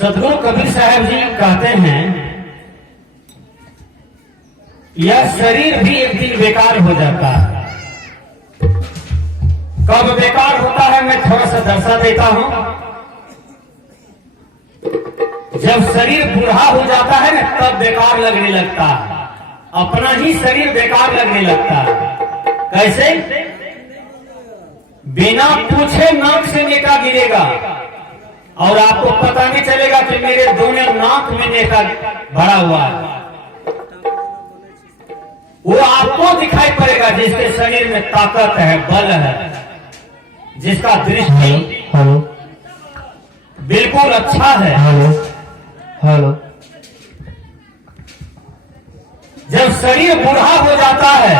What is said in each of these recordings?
सदगुरु कबीर साहब जी कहते हैं यह शरीर भी एक दिन बेकार हो जाता है। कब बेकार होता है मैं थोड़ा सा दर्शा देता हूं। जब शरीर बूढ़ा हो जाता है ना तब बेकार लगने लगता है, अपना ही शरीर बेकार लगने लगता है। कैसे? बिना पूछे नाक से नेका गिरेगा और आपको पता नहीं चलेगा कि मेरे दोनों नाक में नेका भरा हुआ है। वो आपको दिखाई पड़ेगा जिसके शरीर में ताकत है, बल है, जिसका दृष्टि बिल्कुल अच्छा है। हेलो। जब शरीर बूढ़ा हो जाता है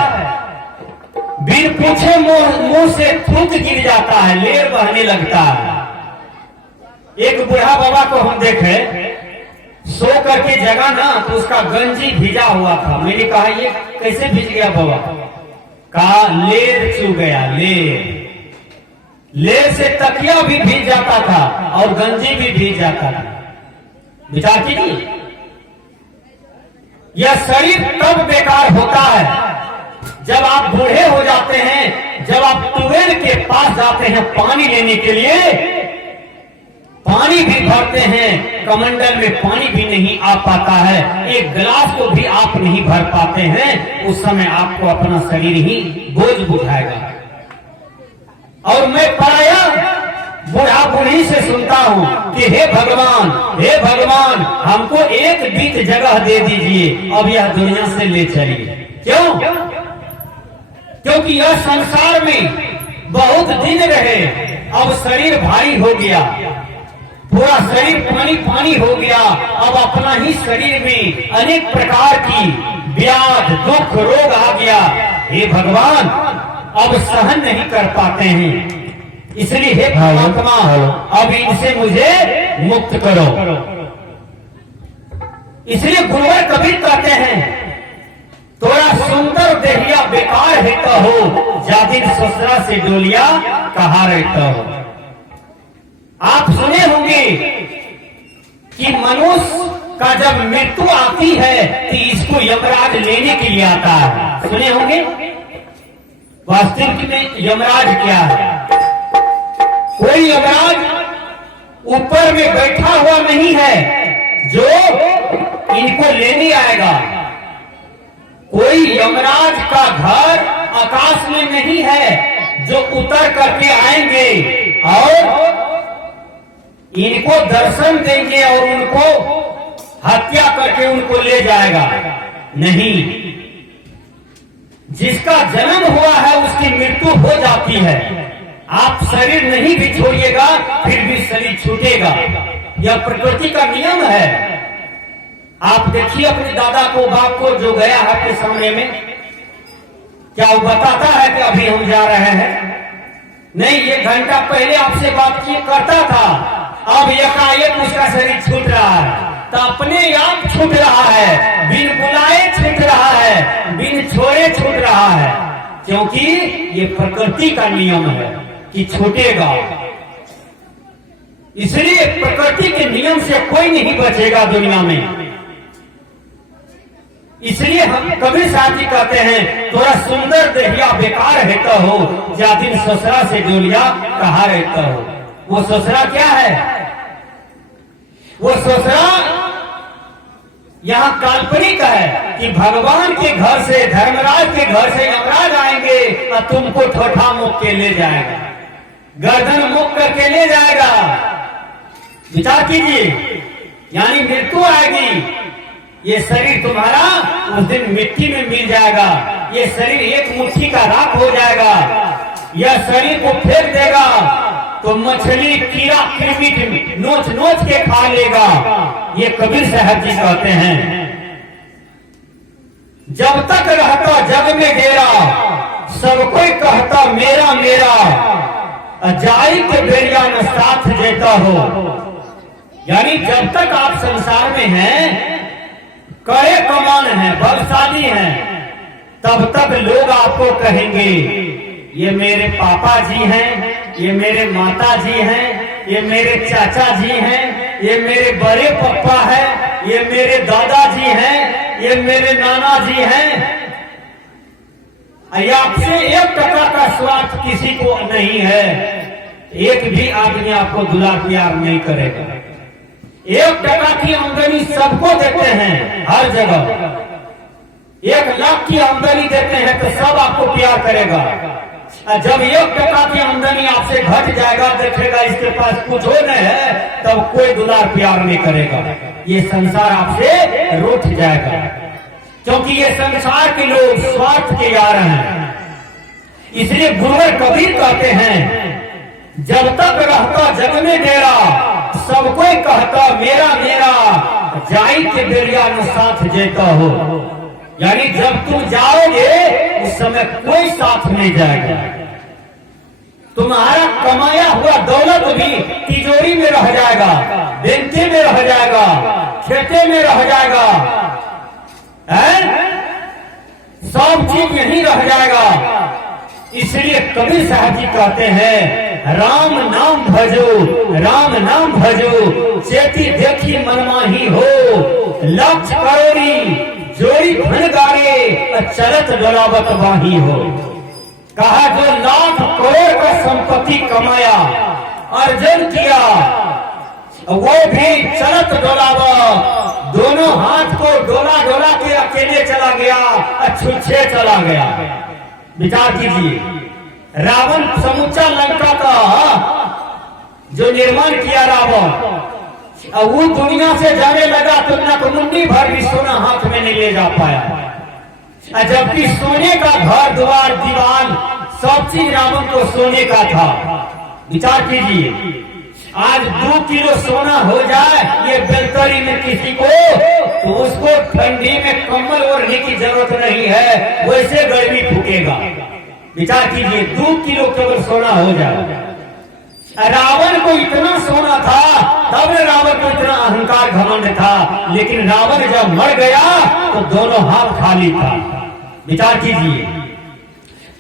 बिन पूछे मुंह से थूक गिर जाता है, लेर बहने लगता है। एक बूढ़ा बाबा को हम देखे सो करके जगा ना तो उसका गंजी भिजा हुआ था। मैंने कहा ये कैसे भिज गया बाबा? कहा लेर चू गया। लेर से तकिया भी भीग जाता था और गंजी भी भीग जाता था। विचार कीजिए, यह शरीर तब बेकार होता है जब आप बूढ़े हो जाते हैं। जब आप ट्यूबवेल के पास जाते हैं पानी लेने के लिए, पानी भी भरते हैं, कमंडल में पानी भी नहीं आ पाता है, एक गिलास को भी आप नहीं भर पाते हैं, उस समय आपको अपना शरीर ही बोझ बुझाएगा। और मैं पराया बूढ़ा बूढ़ी से सुनता हूं कि हे भगवान हमको एक बीत जगह दे दीजिए, अब यह दुनिया से ले चलिए। क्यों? क्योंकि यह संसार में बहुत दिन रहे, अब शरीर भारी हो गया, पूरा शरीर पानी पानी हो गया। अब अपना ही शरीर में अनेक प्रकार की व्याध दुख रोग आ गया। हे भगवान अब सहन नहीं कर पाते हैं, इसलिए हे परमात्मा अब इनसे मुझे मुक्त करो। इसलिए गुरुवर कबीर कहते हैं तोरा सुंदर देहिया बेकार है कहो, जादिन ससुरा से डोलिया कहा रहता हो। आप सुने होंगे कि मनुष्य का जब मृत्यु आती है तो इसको यमराज लेने के लिए आता है। सुने होंगे? वास्तविक में यमराज क्या है? कोई यमराज ऊपर में बैठा हुआ नहीं है जो इनको लेने आएगा। कोई यमराज का घर आकाश में नहीं है जो उतर करके आएंगे और इनको दर्शन देंगे और उनको हत्या करके उनको ले जाएगा। नहीं, जिसका जन्म हुआ है उसकी मृत्यु हो जाती है। आप शरीर नहीं भी छोड़िएगा फिर भी शरीर छूटेगा, यह प्रकृति का नियम है। आप देखिए अपने दादा को, बाप को जो गया है आपके सामने में, क्या वो बताता है कि अभी हम जा रहे हैं? नहीं, ये घंटा पहले आपसे बात की करता था, अब एकाएक उसका शरीर छूट रहा है। तो अपने आप छूट रहा है, बिन बुलाए छूट रहा है, बिन छोड़े छूट रहा है, क्योंकि ये प्रकृति का नियम है कि छूटेगा। इसलिए प्रकृति के नियम से कोई नहीं बचेगा दुनिया में। इसलिए हम कबीर साहब जी कहते हैं तोरा सुंदर देहिया बेकार है कहो, जादिन ससुरा से डोलिया कहा रहता हो। वो ससुरा क्या है? वो ससुरा यहाँ काल्पनिक है कि भगवान के घर से, धर्मराज के घर से यमराज आएंगे और तुमको ठोठा मुख के ले जाएगा, गर्दन मुख करके ले जाएगा। विचार कीजिए, यानी मृत्यु आएगी, ये शरीर तुम्हारा उस दिन मिट्टी में मिल जाएगा, ये शरीर एक मुट्ठी का राख हो जाएगा, यह शरीर को फेंक देगा तो मछली कीड़ा कृमि नोच नोच के खा लेगा। ये कबीर साहब जी कहते हैं जब तक रहता जग में घेरा, सब कोई कहता मेरा मेरा, अजाई के बेरिया न साथ देता हो। यानी जब तक आप संसार में हैं, कड़े कमान है, बलशाली हैं, तब तक लोग आपको कहेंगे ये मेरे पापा जी हैं, ये मेरे माता जी हैं, ये मेरे चाचा जी हैं, ये मेरे बड़े पप्पा है, ये मेरे दादाजी हैं, ये मेरे नाना जी हैं। आपसे 1 टका का स्वार्थ किसी को नहीं है। एक भी आदमी आपको दुलार प्यार नहीं करेगा। 1 टका की आमदनी सबको देते हैं, हर जगह। 1 लाख की आमदनी देते हैं तो सब आपको प्यार करेगा। जब 1 टका की आमदनी आपसे घट जाएगा, देखेगा इसके पास कुछ हो नहीं है, तब कोई दुलार प्यार नहीं करेगा। ये संसार आपसे रूठ जाएगा, क्योंकि ये संसार के लोग स्वार्थ के यार हैं। इसलिए गुरुवर कबीर कहते हैं, जब तक रहता जग में डेरा, सब कोई कहता मेरा मेरा, जाई के बेरिया न साथ जेता हो। यानी जब तुम जाओगे उस समय कोई साथ नहीं जाएगा। तुम्हारा कमाया हुआ दौलत भी तिजोरी में रह जाएगा, बेंचे में रह जाएगा, खेते में रह जाएगा, सब चीज यहीं रह जाएगा। इसलिए कबीर साहब जी कहते हैं, राम नाम भजो, राम नाम भजो, चेती देखी मनमाही हो, लक्ष्य करोरी जोड़ी धन गारे, चलत डोलावत बाही हो। कहा जो लाख करोड़ का संपत्ति कमाया, अर्जन किया, वो भी चलत डोलावा, दोनों हाथ को डोला डोला के अकेले चला गया, छुच्छे चला गया। विचार कीजिए, रावण समूचा लंका का जो निर्माण किया रावण, वो दुनिया से जाने लगा तो नकमुंडी भर भी सोना हाथ में नहीं ले जा पाया। जबकि सोने का घर द्वार दीवार सब चीज रावण को सोने का था। विचार कीजिए, आज 2 किलो सोना हो जाए ये बेलतरी में किसी को, तो उसको ठंडी में कम्बल ओढ़ने की जरूरत नहीं है, वैसे गर्मी फूकेगा। विचार कीजिए, 2 किलो केवल सोना हो जाए। रावण को इतना सोना था, तब रावण को इतना अहंकार घमंड था, लेकिन रावण जब मर गया तो दोनों हाथ खाली था। विचार कीजिए,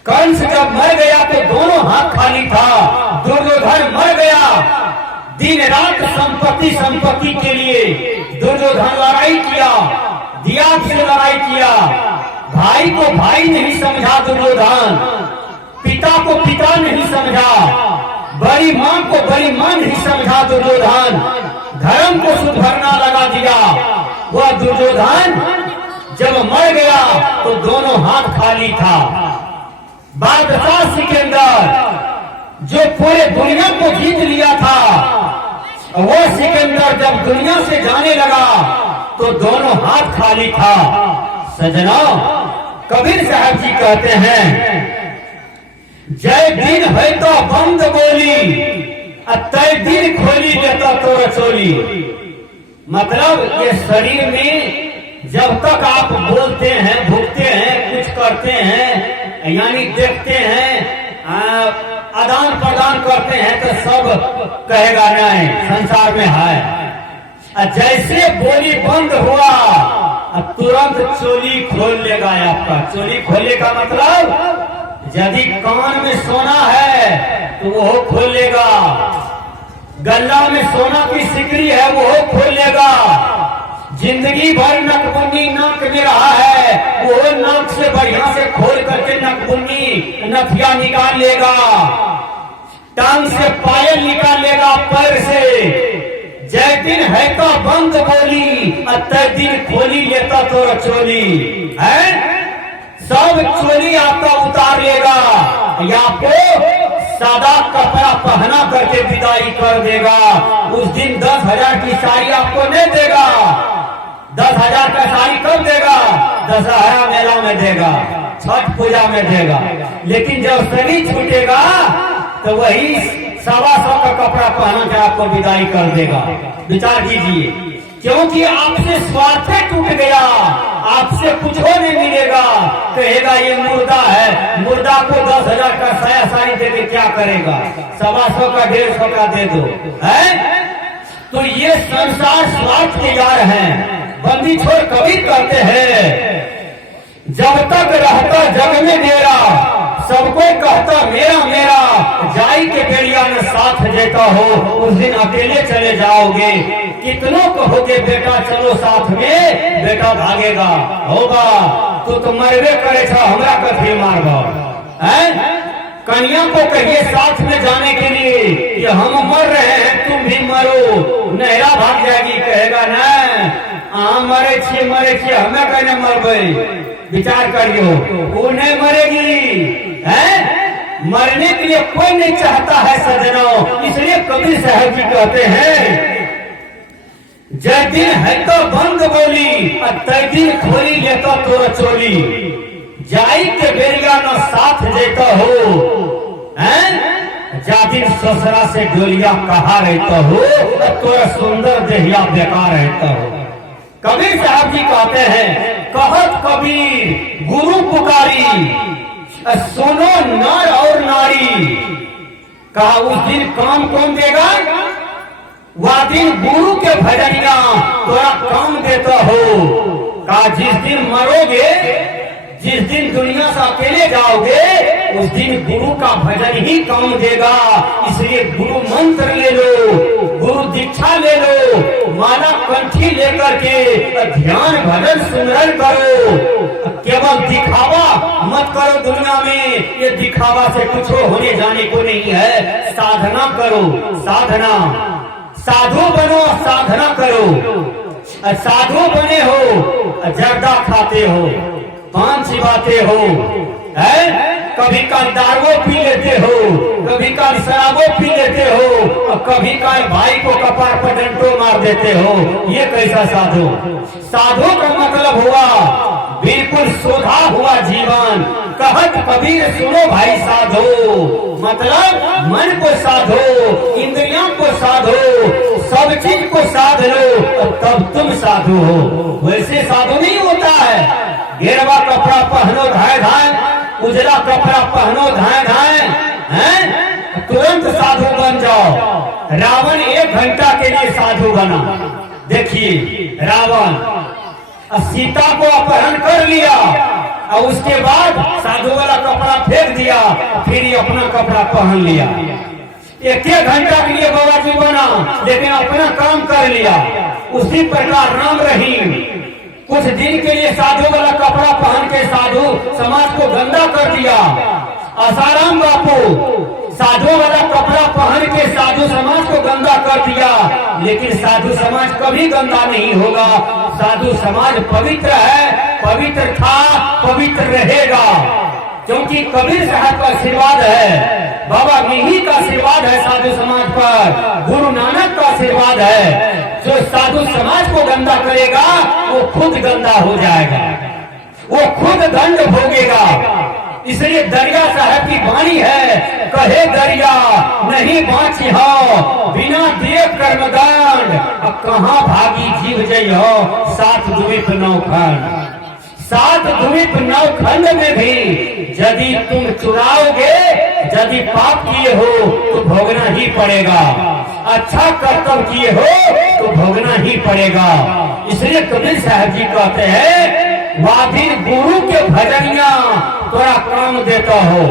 कंस जब मर गया तो दोनों हाथ खाली था। दुर्योधन मर गया, दिन रात संपत्ति संपत्ति के लिए दुर्योधन लड़ाई किया, दिया से लड़ाई किया, भाई को भाई नहीं समझा दुर्योधन, पिता को पिता नहीं समझा, बड़ी मां को बड़ी मां नहीं समझा दुर्योधन, धर्म को सुधरना लगा दिया। वह दुर्योधन जब मर गया तो दोनों हाथ खाली था। बादशाह सिकंदर जो पूरे दुनिया को जीत लिया था, वो सिकंदर जब दुनिया से जाने लगा तो दोनों हाथ खाली था। सजना, कबीर साहब जी कहते हैं, जय दिन है तो बंद बोली, तय दिन खोली लेता तो रचोली। मतलब ये शरीर में जब तक आप बोलते हैं, भूखते हैं, कुछ करते हैं, यानी देखते हैं, आदान प्रदान करते हैं, तो सब कहेगा नहीं संसार में है। जैसे बोली बंद हुआ तुरंत चोली खोल लेगा। आपका चोली खोलने का मतलब, यदि कान में सोना है तो वो खोल लेगा, गला में सोना की सिकड़ी है वो खोल लेगा, जिंदगी भर नकबुन्नी नाक में रहा है वो नाक से बढ़िया से खोल करके नकबुन्नी नथिया निकाल लेगा, टांग से पायल निकाल लेगा, पैर से। जय दिन है तो बंद बोली, तय दिन खोली लेता तो रचोली है। सब चोली आपका उतार लेगा, या आपको सादा कपड़ा पहना करके विदाई कर देगा। उस दिन 10,000 की साड़ी आपको नहीं देगा। 10,000 का साड़ी कब देगा? दशहरा मेला में देगा, छठ पूजा में देगा। लेकिन जब शरीर छूटेगा तो वही 125 का कपड़ा पहना के आपको विदाई कर देगा। विचार कीजिए, क्योंकि आपसे स्वार्थ टूट गया, आपसे कुछ हो नहीं मिलेगा। कहेगा ये मुर्दा है, मुर्दा को 10,000 का साया साड़ी दे के क्या करेगा? 125 का 150 का दे दो है। तो ये संसार स्वार्थ के यार हैं। बंदी छोड़ कबीर कहते हैं, जब तक रहता जग में मेरा, सबको कहता मेरा मेरा, जाई के बेड़िया में साथ देता हो, उस दिन अकेले चले जाओगे। कितनों को होके बेटा चलो साथ में, बेटा भागेगा, होगा तू तो मरबे करे था, हमरा कभी मारबा है। कन्या को कहिए साथ में जाने के लिए कि हम मर रहे हैं, तुम भी मरो, नहरा भाग जाएगी, कहेगा ना मरे छे हमें कहने मरबे, विचार करियो, वो नहीं मरेगी है। मरने के लिए कोई नहीं चाहता है सजनों, इसलिए कबीर साहब जी कहते हैं जय दिन है तो बंद बोली, तय दिन खोली लेता तोरा चोली, जाई के बेरिया न साथ जेता हो, हैं जा दिन ससुरा से डोलिया कहा रहता हो, तोरा सुंदर देहिया बेकार रहता हो। कबीर साहब जी कहते हैं कहत कबीर गुरु पुकारी, सुनो नर और नारी, कहा उस दिन काम कौन देगा, वह दिन गुरु के भजनिया तोरा काम देता हो। कहा जिस दिन मरोगे, जिस दिन दुनिया से अकेले जाओगे, उस दिन गुरु का भजन ही काम देगा। इसलिए गुरु मंत्र ले लो, गुरु दीक्षा ले लो, माला कंठी लेकर के ध्यान भजन सुमरन करो। केवल दिखावा मत करो दुनिया में, ये दिखावा से कुछ होने जाने को नहीं है। साधना करो, साधना, साधु बनो, साधना करो। साधु बने हो, जर्दा खाते हो, पान चिबाते हो, है कभी काल दारू पी लेते हो, कभी काल शराबो पी लेते हो, और कभी काल भाई को कपार पर डंडो मार देते हो। ये कैसा साधु? साधु का मतलब हुआ बिल्कुल सोधा हुआ जीवन। कहत कबीर सुनो भाई साधो, मतलब मन को साधो, इंद्रियों को साधो, सब चीज को साध लो, तब तुम साधु हो। वैसे साधु नहीं होता है गेरवा कपड़ा पहनो धाय धाय, उजला कपड़ा पहनो धाय धाय, हैं तुरंत साधु बन जाओ। रावण 1 घंटा के लिए साधु बना। देखिए रावण सीता को अपहरण कर लिया और उसके बाद साधु वाला कपड़ा फेंक दिया, फिर ये अपना कपड़ा पहन लिया। 1 घंटा के लिए बाबा जी बना, लेकिन अपना काम कर लिया। उसी प्रकार राम रहीम कुछ दिन के लिए साधु वाला कपड़ा पहन के साधु समाज को गंदा कर दिया। आसाराम बापू साधु वाला कपड़ा पहन के साधु समाज को गंदा कर दिया, लेकिन साधु समाज कभी गंदा नहीं होगा। साधु समाज पवित्र है, पवित्र था, पवित्र रहेगा, क्योंकि कबीर साहब का आशीर्वाद है, बाबा मिही का आशीर्वाद है साधु समाज पर, गुरु नानक का आशीर्वाद है। जो साधु समाज को गंदा करेगा वो खुद गंदा हो जाएगा, वो खुद दंड भोगेगा। इसलिए दरिया साहब की वाणी है, कहे दरिया नहीं बाँची हो, बिना दिए कर्मदंड, अब कहाँ भागी जीव जय हो, 7 द्वीप 9 खंड। 7 द्वीप 9 खंड में भी यदि तुम चुराओगे, यदि पाप किए हो तो भोगना ही पड़ेगा, अच्छा कर्तव्य किए हो तो भोगना ही पड़ेगा। इसलिए कबीर साहब जी कहते हैं वादिन गुरु के भजनिया तोरा काम देता हो।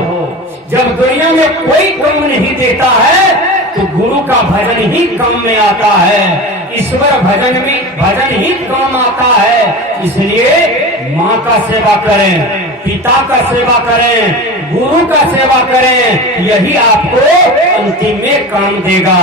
जब दुनिया में कोई काम नहीं देता है तो गुरु का भजन ही काम में आता है, ईश्वर भजन में भजन ही काम आता है। इसलिए माँ का सेवा करें, पिता का सेवा करें, गुरु का सेवा करें, यही आपको अंतिम में काम देगा।